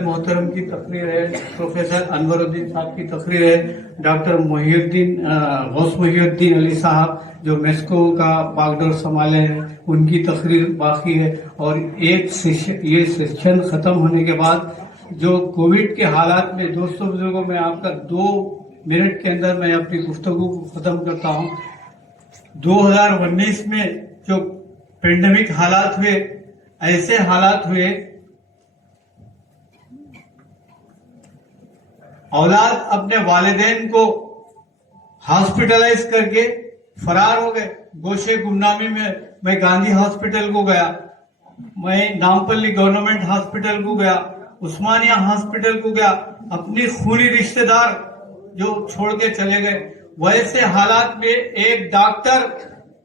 वकील मोहतरम की तकरीर है, प्रोफेसर अनवरुद्दीन साहब की तकरीर है, डॉक्टर गौस मोहिउद्दीन अली साहब जो मेस्को का बागडोर संभाले हैं उनकी तकरीर बाकी है। और ये सेशन खत्म होने के बाद जो कोविड के हालात में दोस्तों बुजुर्गों में आपका 2 मिनट के अंदर मैं अपनी गुफ्तगू को खत्म करता हूं। 2019 में जो पेंडेमिक हालात हुए, ऐसे हालात हुए औलाद अपने वालिदैन को हॉस्पिटलाइज करके फरार हो गए। गोशे गुमनामी में मैं गांधी हॉस्पिटल को गया, मैं नामपल्ली गवर्नमेंट हॉस्पिटल को गया, उस्मानिया हॉस्पिटल को गया, अपनी खूनी रिश्तेदार जो छोड़ के चले गए। वैसे हालात में एक डॉक्टर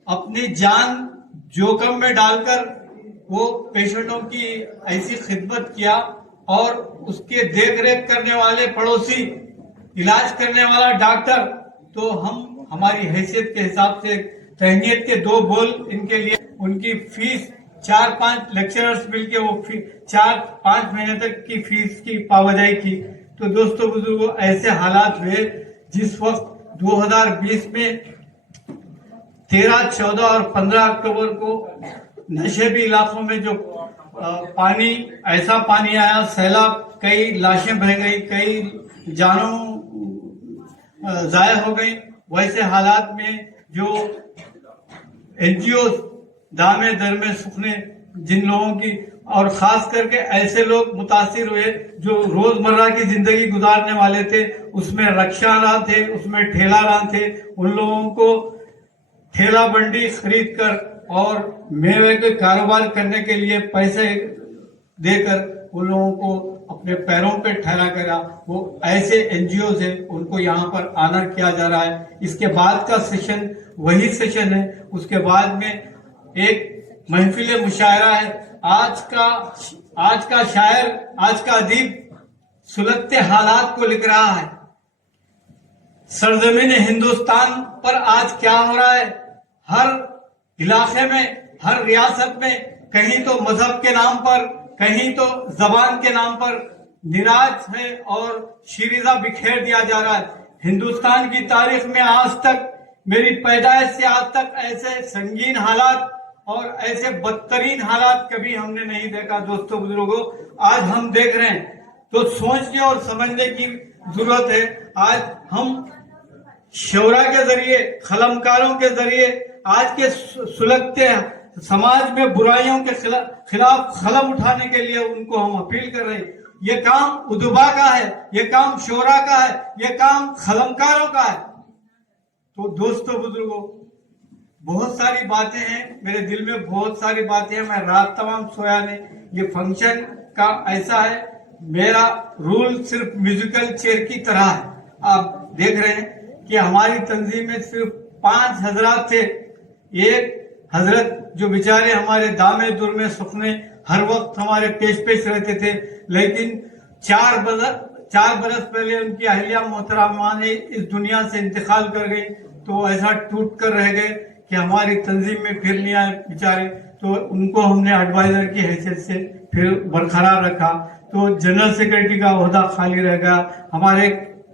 अपनी जान जोखिम में डालकर वो पेशेंटों की ऐसी खिदमत किया और उसके देख रेख करने वाले पड़ोसी, इलाज करने वाला डॉक्टर, तो हम हमारी हैसियत के हिसाब से तहनीत के 2 बोल इनके लिए उनकी फीस 4-5 लेक्चरर्स मिलके वो 4-5 महीने तक की फीस की पावजाई की। तो दोस्तों बुजुर्गों ऐसे हालात हुए जिस वक्त 2020 में 13, 14 और 15 अक्टूबर को नशेबी इलाकों में जो पानी ऐसा पानी आया, सैलाब, कई लाशें बह गई, कई जानों जाया हो गई। वैसे हालात में जो एनजीओ दामे दर में सुखने जिन लोगों की और खास करके ऐसे लोग मुतासिर हुए जो रोजमर्रा की जिंदगी गुजारने वाले थे, उसमें रक्षारां थे, उसमें ठेलारां थे, उन लोगों को ठेला बंडी खरीद कर और मेवे के कारोबार करने के लिए पैसे देकर उन लोगों को अपने पैरों पे ठहरा करा। वो ऐसे एनजीओ है, उनको यहाँ पर ऑनर किया जा रहा है। इसके बाद का सेशन वही सेशन है। उसके बाद में एक महफिल मुशायरा है। आज का शायर, आज का अदीब सुलगते हालात को लिख रहा है। सरजमीन हिंदुस्तान पर आज क्या हो रहा है, हर इलाके में, हर रियासत में कहीं तो मजहब के नाम पर, कहीं तो जबान के नाम पर निराज है और शीरीजा बिखेर दिया जा रहा है। हिंदुस्तान की तारीख में आज तक, मेरी पैदाइश से आज तक ऐसे संगीन हालात और ऐसे बदतरीन हालात कभी हमने नहीं देखा। दोस्तों बुजुर्गों, आज हम देख रहे हैं तो सोचने और समझने की जरूरत है। आज हम शौरा के जरिए, खलमकारों के जरिए आज के सुलगते समाज में बुराइयों के खिलाफ खलम उठाने के लिए उनको हम अपील कर रहे हैं। ये काम उदबा का है, ये काम शौरा का है, ये काम खलमकारों का है। तो दोस्तों बुजुर्गों, बहुत सारी बातें हैं मेरे दिल में, बहुत सारी बातें हैं। मैं रात तमाम सोया नहीं। ये फंक्शन का ऐसा है, मेरा रूल सिर्फ म्यूजिकल चेयर की तरह है। आप देख रहे हैं कि हमारी तंजीम में सिर्फ 5 हजरात थे। एक हजरत जो बेचारे हमारे दामे दुर्मे सुखने हर वक्त हमारे पेश रहते थे, लेकिन 4 बरस पहले उनकी अहलिया मोहतरमा ने इस दुनिया से इंतकाल कर गई। तो ऐसा टूट कर रह गए कि हमारी तंजीम में फिर नहीं आए बेचारे। तो उनको हमने एडवाइजर की हैसियत से फिर बरकरार रखा। तो जनरल सेक्रेटरी का ओहदा खाली रह गया। हमारे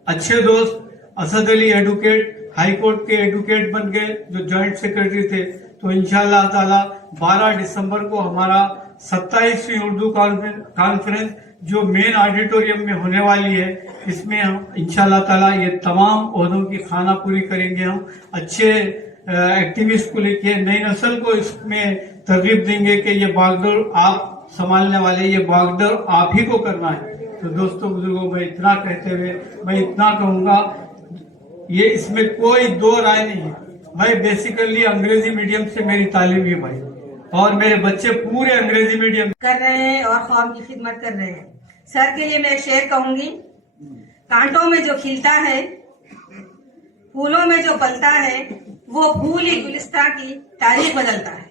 अच्छे दोस्त Asad Ali advocate high court के एडवोकेट बन गए, जो जॉइंट सेक्रेटरी थे। तो इंशाअल्लाह ताला 12 दिसंबर को हमारा 27वीं उर्दू कॉन्फ्रेंस जो मेन ऑडिटोरियम में होने वाली है, इसमें हम इंशाअल्लाह ताला ये तमाम ओहदों की खाना पूरी करेंगे। हम अच्छे एक्टिविस्ट को लेके नई नस्ल को इसमें तरगीब देंगे कि ये बागडोर आप संभालने वाले, ये बागडोर आप ही को करना है। तो दोस्तों बुजुर्गों, मैं इतना कहते हुए मैं इतना कहूंगा, ये इसमें कोई 2 राय नहीं है। मैं बेसिकली अंग्रेजी मीडियम से मेरी तालीम है भाई, और मेरे बच्चे पूरे अंग्रेजी मीडियम कर रहे हैं और कौम की खिदमत कर रहे हैं। सर के लिए मैं एक शेर कहूंगी। कांटों में जो खिलता है, फूलों में जो पलता है, वो फूल ही गुलिस्तां की तारीख बदलता है।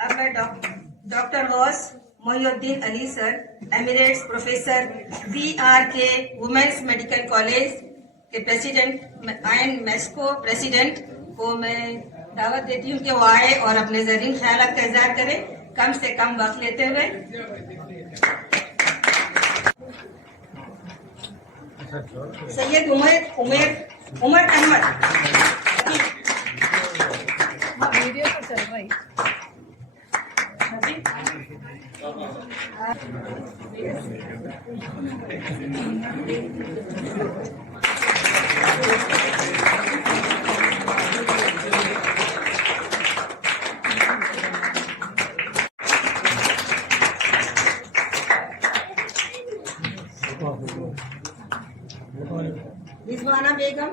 अब मैं doctor Ghaus Mohiuddin Ali sir, emeritus professor BRK women's medical college के प्रेसिडेंट एंड मेस्को प्रेसिडेंट को मैं دعوت دیتی ہوں کہ وہ آئے اور اپنے زرین خیالات کا اظہار کرے کم سے کم وقت لیتے ہوئے. سید عمر احمد. ویڈیو تو چل رہا ہے. رضوانہ بیگم.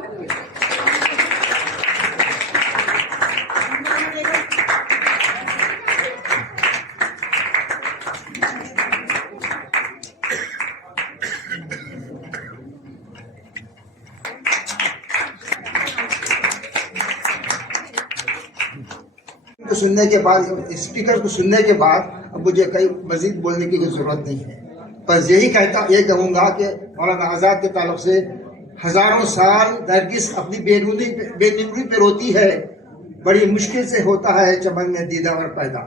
کو سننے کے بعد اسپیکر کو سننے کے بعد اب مجھے کئی مزید بولنے کی کوئی ضرورت نہیں ہے. بس یہ کہوں گا کہ مولانا آزاد کے تعلق سے ہزاروں سال نرگس اپنی بے نوری پہ روتی ہے. بڑی مشکل سے ہوتا ہے چمن میں دیدہ اور پیدا.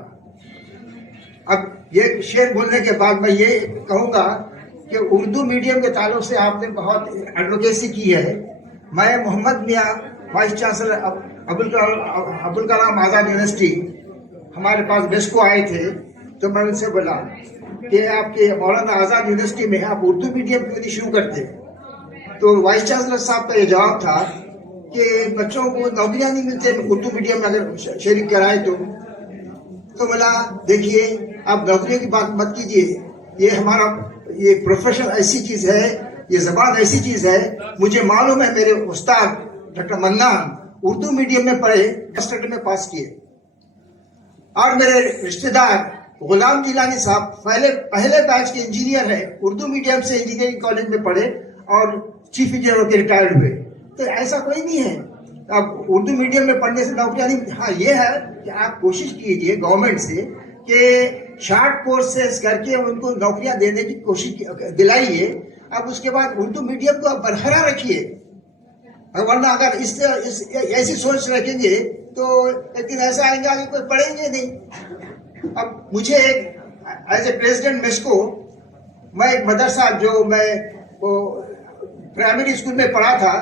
اب یہ شعر بولنے کے بعد میں یہ کہوں گا کہ اردو میڈیم کے تعلق سے آپ نے بہت ایڈوکیسی کی ہے. میں محمد میاں vice chancellor Abul Kalam Azad university ہمارے پاس بیسکو آئے تھے تو میں ان سے بولا کہ آپ کے مولانا آزاد یونیورسٹی میں آپ اردو میڈیم کیوں نہیں شروع کرتے. تو وائس چانسلر صاحب کا یہ جواب تھا کہ بچوں کو نوکریاں نہیں ملتے اردو میڈیم میں اگر شریک کرائے تو بولا دیکھیے آپ نوکریوں کی بات مت کیجیے. یہ ہمارا یہ پروفیشن ایسی چیز ہے, یہ زبان ایسی چیز ہے. مجھے معلوم ہے میرے استاد ڈاکٹر منان اردو میڈیم میں پڑھے, ماسٹر میں پاس کیے, اور میرے رشتہ دار غلام جیلانی صاحب پہلے بیچ کے انجینئر ہے, اردو میڈیم سے انجینئرنگ کالج میں پڑھے اور چیف انجینئر ہو کے ریٹائرڈ ہوئے. تو ایسا کوئی نہیں ہے اب اردو میڈیم میں پڑھنے سے نوکریاں نہیں. ہاں یہ ہے کہ آپ کوشش کیجیے گورنمنٹ سے کہ شارٹ کورسز کر کے ان کو نوکریاں دینے کی کوشش دلائیے. اب اس کے بعد اردو میڈیم کو آپ برقرار رکھیے, ورنہ اگر ایسی سوچ رکھیں گے تو ایک دن ایسا آئیں گا کہ کوئی پڑھیں گے نہیں. اب مجھے ایز اے پریزیڈنٹ میسکو, میں ایک مدرسہ جو میں پرائمری اسکول میں پڑھا تھا